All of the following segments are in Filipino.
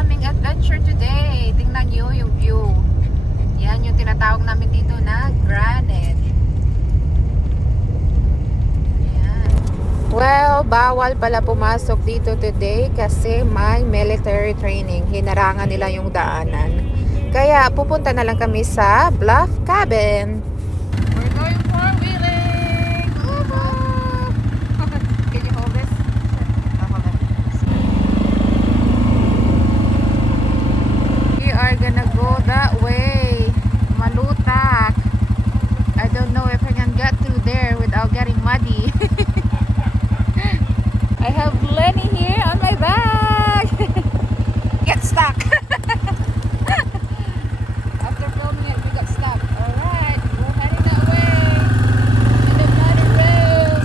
aming adventure today. Tingnan nyo yung view. Yan yung tinatawag namin dito na granite. Ayan. Well, bawal pala pumasok dito today kasi may military training. Hinarangan nila yung daanan. Kaya pupunta na lang kami sa Bluff Cabin. We're going four-wheeling! Can you hold this? I'll hold it. We are gonna go that way. Malutak. I don't know if I can get through there without getting muddy. I have Lenny here on my back. Get stuck. After filming it, we got stuck. Alright, we're heading that way. In the muddy road.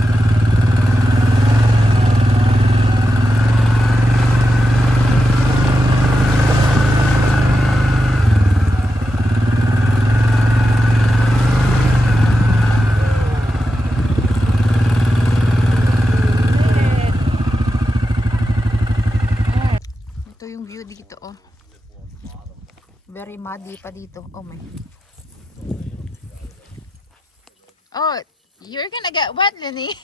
Ito yung view dito, oh. Very muddy pa dito. Oh my. Oh, you're gonna get wet, Lenny.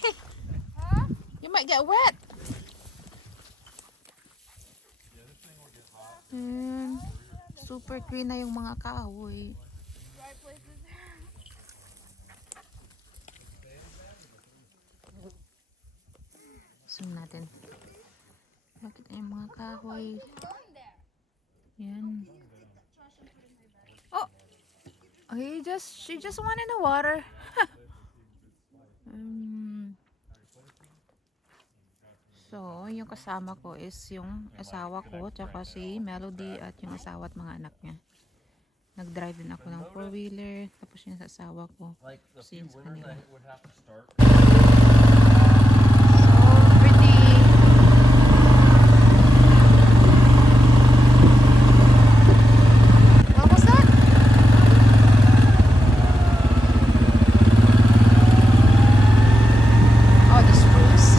Huh? You might get wet. Super green na yung mga kahoy. Zoom natin. Bakit yung mga kahoy? Yan. Oh, she just went in the water. So, yung kasama ko is yung asawa ko, tsaka si Melody at yung asawa at mga anak niya. Nag-drive din ako ng four-wheeler, tapos yung asawa ko. Since kanila. So pretty. What was that? Oh, the spruce.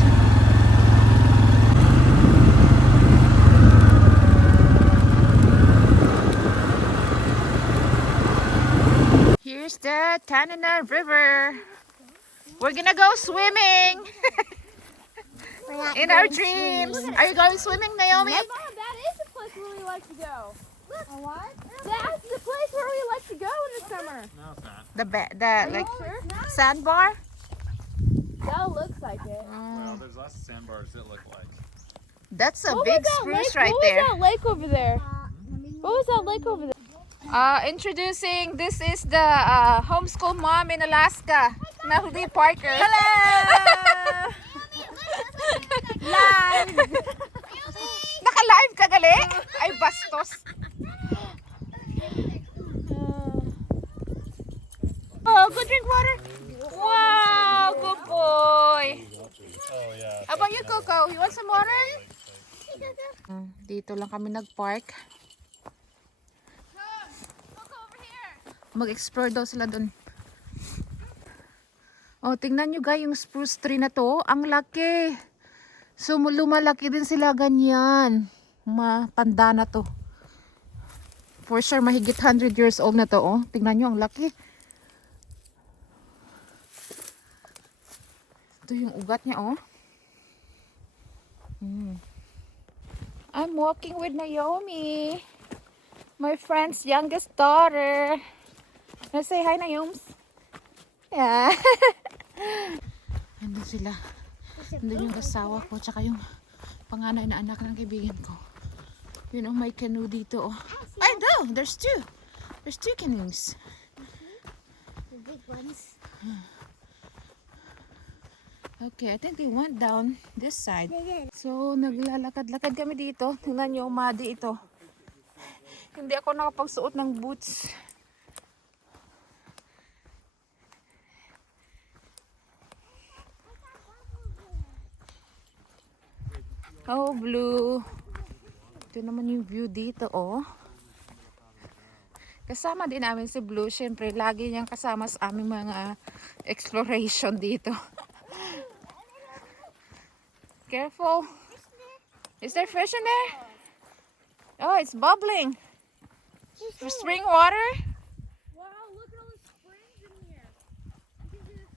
Here's the Tanana River. We're gonna go swimming in our dreams. Are you going swimming, Naomi? Mom, that is the place where we like to go. A what? That's the place where we like to go in the summer. No, it's not. The like sandbar? That looks like it. Well, there's lots of sandbars that look like. That's a What big was that spruce lake? right What there. was that lake over there? What was that lake over there? Introducing, this is the homeschool mom in Alaska, Melody Parker. Hello! Live! Naka-live ka galing? Ay, bastos. Oh, good drink water. Wow, good boy. Oh, yeah. How about you, Coco? You want some water? Dito lang kami nag-park. Mag-explore daw sila dun. Oh, tingnan nyo guys, yung spruce tree na to, ang laki. So, lumalaki din sila ganyan. Matanda na to. For sure, mahigit 100 years old na to, oh. Tingnan nyo, ang laki. Ito yung ugat niya, oh. I'm walking with Naomi, my friend's youngest daughter. Let's say hi, Naoms. Yeah. Andun sila. Andun yung asawa ko, tsaka yung panganay na anak ng kaibigan ko. You know, may canoe dito, oh. I know, there's two. There's two canoes. The big ones. Okay, I think they went down this side. So, naglalakad-lakad kami dito. Tingnan nyo, muddy ito. Hindi ako nakapagsuot ng boots. Oh, blue. Ito naman yung view dito, oh. Kasama din namin si Blue. Siyempre, lagi niyang kasama sa aming mga exploration dito. Careful. Is there fish in there? Oh, it's bubbling. Spring water? Wow, look at all the springs in here. You can just,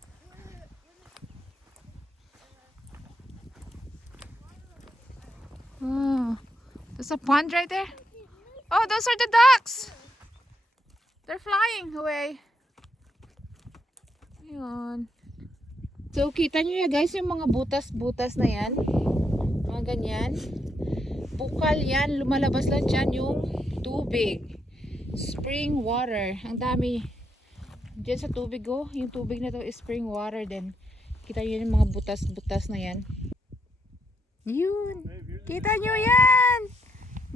Oh, there's a pond right there. Oh, those are the ducks. They're flying away. Ayun. So, kita nyo ya guys, yung mga butas-butas na yan. Mga ganyan. Bukal yan. Lumalabas lang dyan yung tubig. Spring water. Ang dami. Diyan sa tubig oh. Yung tubig na to is spring water din. Kita nyo yung mga butas-butas na yan. Yun. Kita nyo yan.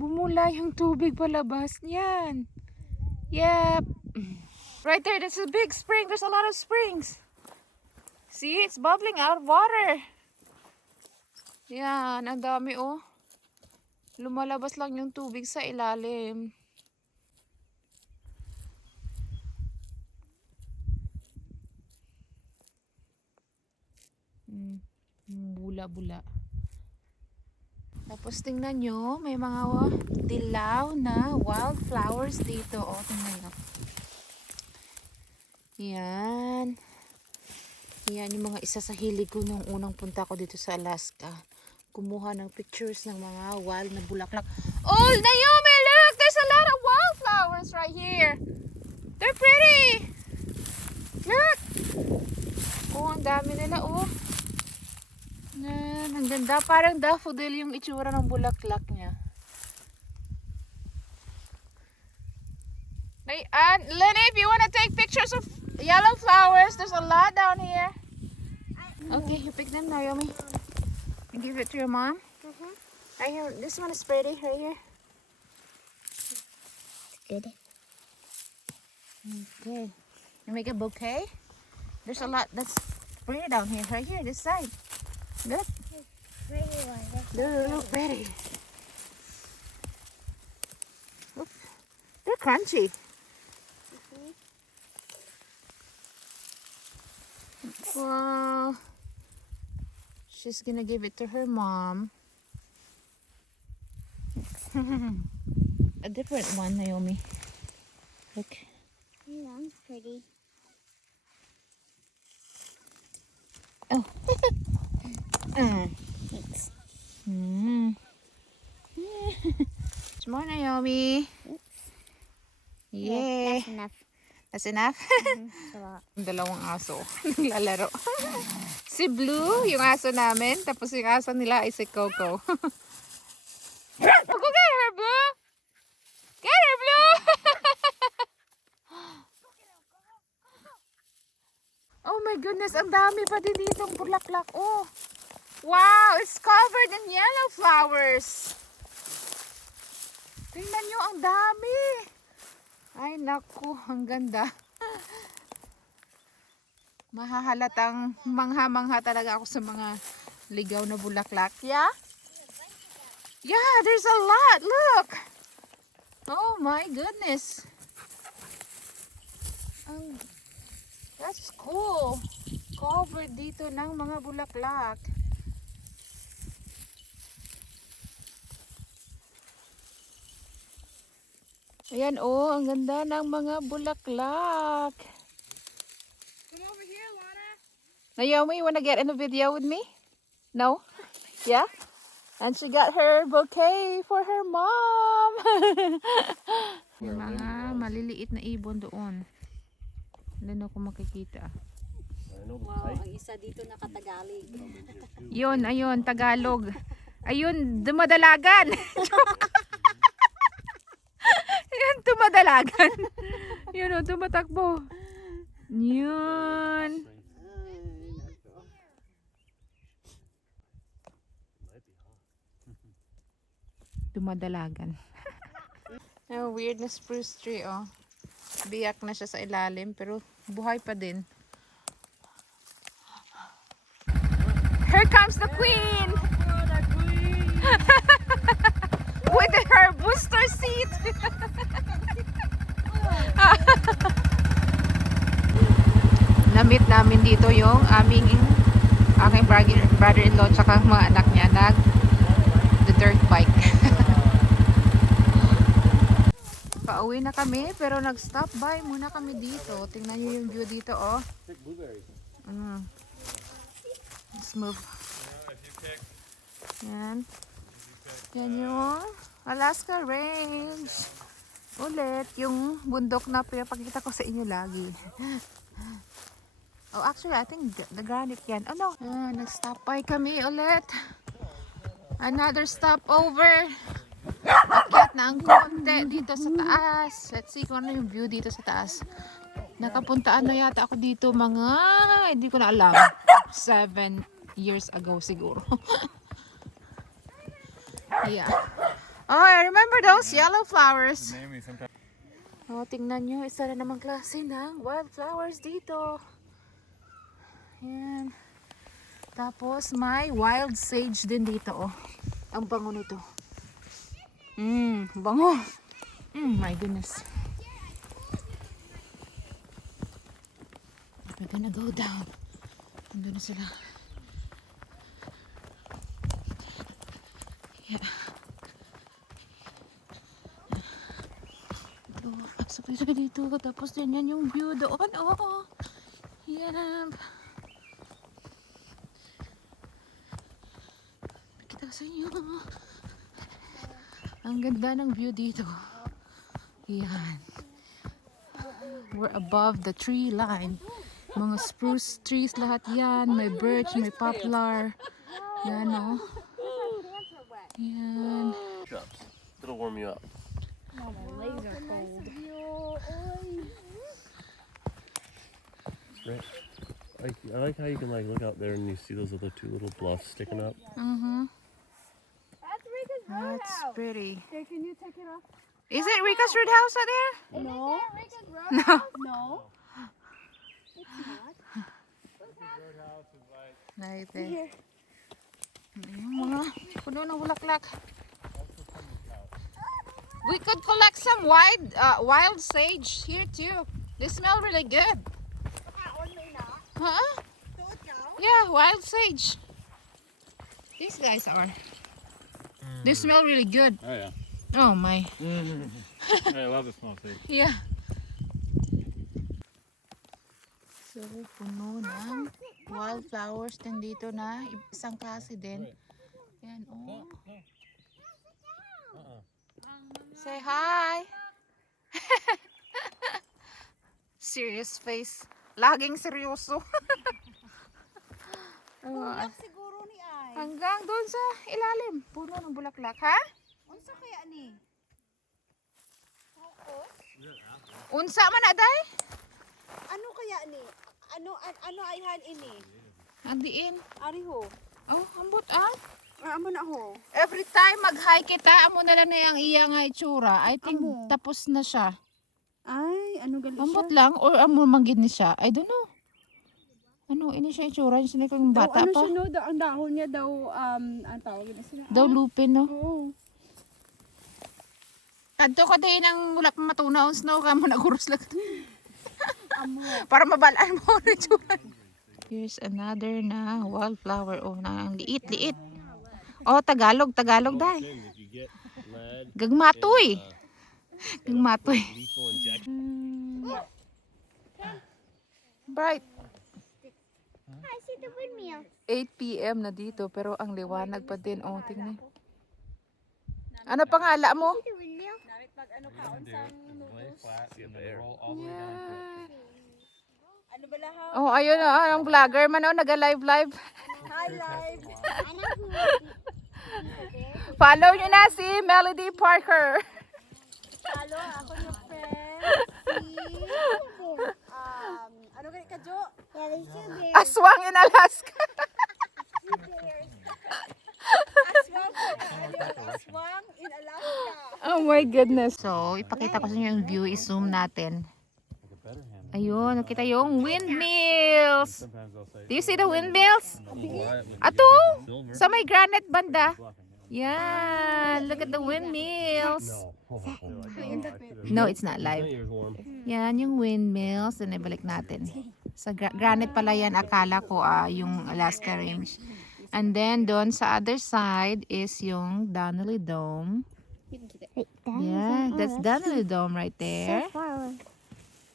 Bumula yung tubig palabas niyan. Yep. Right there, that's a big spring. There's a lot of springs. See, it's bubbling out of water. Yan, ang dami oh. Lumalabas lang yung tubig sa ilalim. Bula-bula. Tapos tingnan nyo, may mga dilaw na wildflowers dito. O, tingnan nyo. Yan. Yan yung mga isa sa hilig ko nung unang punta ko dito sa Alaska. Kumuha ng pictures ng mga wild na bulaklak. Oh, Naomi, look! There's a lot of wildflowers right here. They're pretty. Look! Oh, ang dami nila, oh. Yan, ang ganda. Parang daffodil yung itsura ng bulaklak niya. Hey, Lenny, if you want to take pictures of yellow flowers, there's a lot down here. Okay, you pick them, Naomi. And give it to your mom. Right here, this one is pretty, right here. Good. Okay. You make a bouquet. There's a lot that's pretty down here, right here, this side. Look. Look, pretty. Oop. They're crunchy. Well, she's gonna give it to her mom. A different one, Naomi. Look. That's pretty. Oh. Thanks. It's more, Naomi. Yeah. That's enough. That's enough? That's a lot. Dalawang aso. Naglalaro. Si Blue, yung aso namin. Tapos yung aso nila ay si Coco. Go get her, Blue! Get her, Blue! Oh my goodness, ang dami pa din ditong bulaklak. Oh, wow, it's covered in yellow flowers. Tingnan nyo, ang dami. Ay, naku, ang ganda. Mahahalatang mangha-mangha talaga ako sa mga ligaw na bulaklak. Yeah? Yeah, there's a lot. Look. Oh my goodness. That's cool. Covered dito ng mga bulaklak. Ayan oh, ang ganda ng mga bulaklak. Come over here, Lana. Naomi, you wanna get in a video with me? No? Yeah? And she got her bouquet for her mom. Yung mga maliliit na ibon doon. Hindi ko makikita. Wow, ang isa dito nakatagalig. Yun, ayun, Tagalog. Ayun, dumadalagan. Yun, dumadalagan. Yun, tumatakbo. Yun. Dumadalagan. Ang weird na spruce tree, oh. Biyak na siya sa ilalim, pero buhay pa din. Here comes the queen! With her booster seat! Na-meet namin dito yung aking brother-in-law tsaka mga anak niya the dirt bike. Pauwi na kami, pero nag-stop by muna kami dito. Tingnan nyo yung view dito, oh. Let's move. Yan. Yan yung Alaska Range. Ulit, yung bundok na pinapakita ko sa inyo lagi. Oh, actually, I think the granite yan. Oh, no. Nag-stop by kami ulit. Another stopover. Akyat na ang konti dito sa taas. Let's see kung ano yung view dito sa taas. Nakapuntaan na yata ako dito mga, hindi ko na alam, 7 years ago siguro. Yeah. Oh, I remember those yellow flowers. Oh, tingnan nyo, isa na namang klase ng wildflowers dito. Yan. Tapos may wild sage din dito, oh. Ang bango nito. Bango. My goodness. We're gonna go down. Andun na sila. Yeah. Ito, pasok tayo dito. Tapos din yan yung view doon. Oh. Yeah. Kita sa inyo. Ang ganda ng view dito. Yan. We're above the tree line. Mga spruce trees lahat yan. May birch, may poplar. Yan, oh. Yan. It'll warm you up. Oh, my legs are cold. Right. I like how you can look out there and you see those other two little bluffs sticking up. That's Rika's That's roadhouse. pretty. Here, can you take it off? Is it Rika's Roadhouse out there? No. Rika's roadhouse? No. Right there. Yung mga puno ng bulaklak. We could collect some wild sage here too. They smell really good. Huh? Yeah, wild sage. These guys are. They smell really good. Oh yeah. Oh my. I love the small thing. Yeah. So, puno ng wildflowers din dito na isang klase din. Yan, oh. Say hi! Serious face. Laging seryoso. Siguro ni Ay. Hanggang doon sa ilalim. Puno ng bulaklak, ha? Unsa kaya ni? Unsa man aday? Ano kaya ni? Ano ayhan ini? Andiin. Ari ho. Oh, ambot ah. Amo na ho. Every time mag-hike kita, amo na lang na yung iyang itsura. I think Amo. tapos na siya. Ay, ano gali Ambot siya? lang or amo manggid ni siya. I don't know. Ano, ini siya itsura. Siya kung Daw, bata ano pa. siya no? Ang dahon niya daw, ang tawag na sila. Daw lupin, no? Oo. Kadto ka din ang wala pa matunaw snow ka mo naguros lang. Amo. Para mabalaan mo ang itsura. Here's another na wildflower. Oh, na ang liit. Oh, Tagalog dai. If you get lead, Gagmatoy. Gagmatoy. lethal injection. Bright. I see the windmill. 8 p.m. na dito pero ang liwanag pa din. Oh, tingnan. Ano pangala mo? The windmill? Narit pag ano ka, unsang Lay flat and then roll all the way down. Yeah. ano ba lahat? Oh, ayun na. Ang vlogger man. Oh, naga-live. Hi, live. Follow nyo na si Melody Parker. Halo, ako yung friend. Ano ganit ka, Jo? Aswang in Alaska. Aswang in Alaska. Oh my goodness. So, ipakita ko sa inyo yung view. I-zoom natin. Ayun, nakita yung windmills. Sometimes they'll say Do you see the windmills? Ato, sa may granite banda. Yan, look at the windmills. No, it's not live. Ears warm. Yan yung windmills. Then ibalik natin. Sa granite pala yan, akala ko yung Alaska Range. And then doon sa other side is yung Donnelly Dome. You can keep it. Wait, Yeah, that's Danily Dome right there.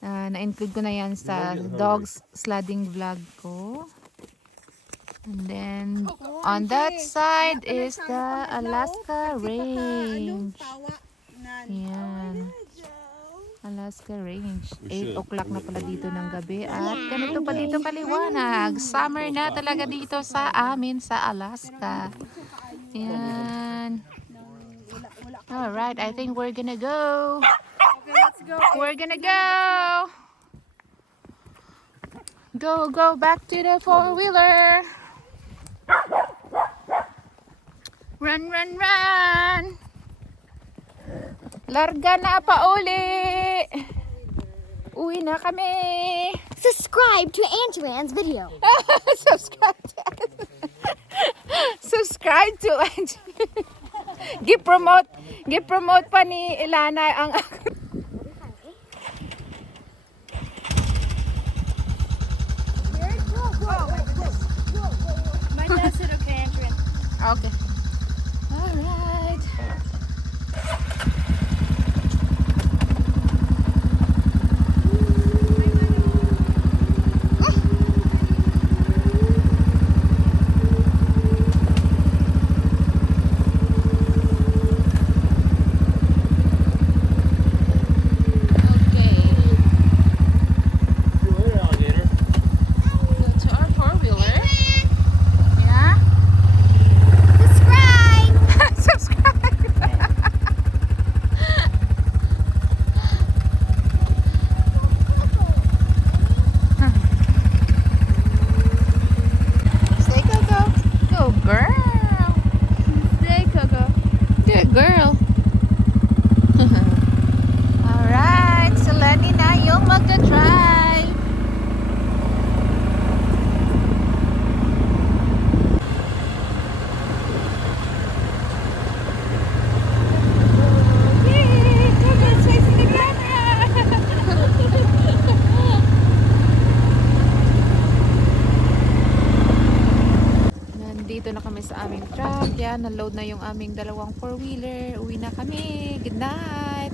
Na-include ko na yan sa dogs sledding vlog ko. And then, on that side is the Alaska Range. Yan. Alaska Range. 8 o'clock na pala dito ng gabi. At ganito pa dito kaliwanag. Summer na talaga dito sa amin sa Alaska. Yan. Alright, I think we're gonna go. Okay, let's go. We're gonna go. Go back to the four-wheeler. Run. Larga na pa uli. Uwi na kami. Subscribe to Angelan's video. Subscribe to Gi-promote pa ni Ilana ang My dad said okay, Angelan. Okay. All right. To our four-wheeler. Yeah. Subscribe. Say Coco. Go girl. Say Coco. Good girl. Alright, si Lenny na yung magdadrive. Yay! Coco's facing the camera. Nandito na kami sa aming truck. Yan, na-load na yung aming dalawang four-wheeler. Uwi na kami. Good night.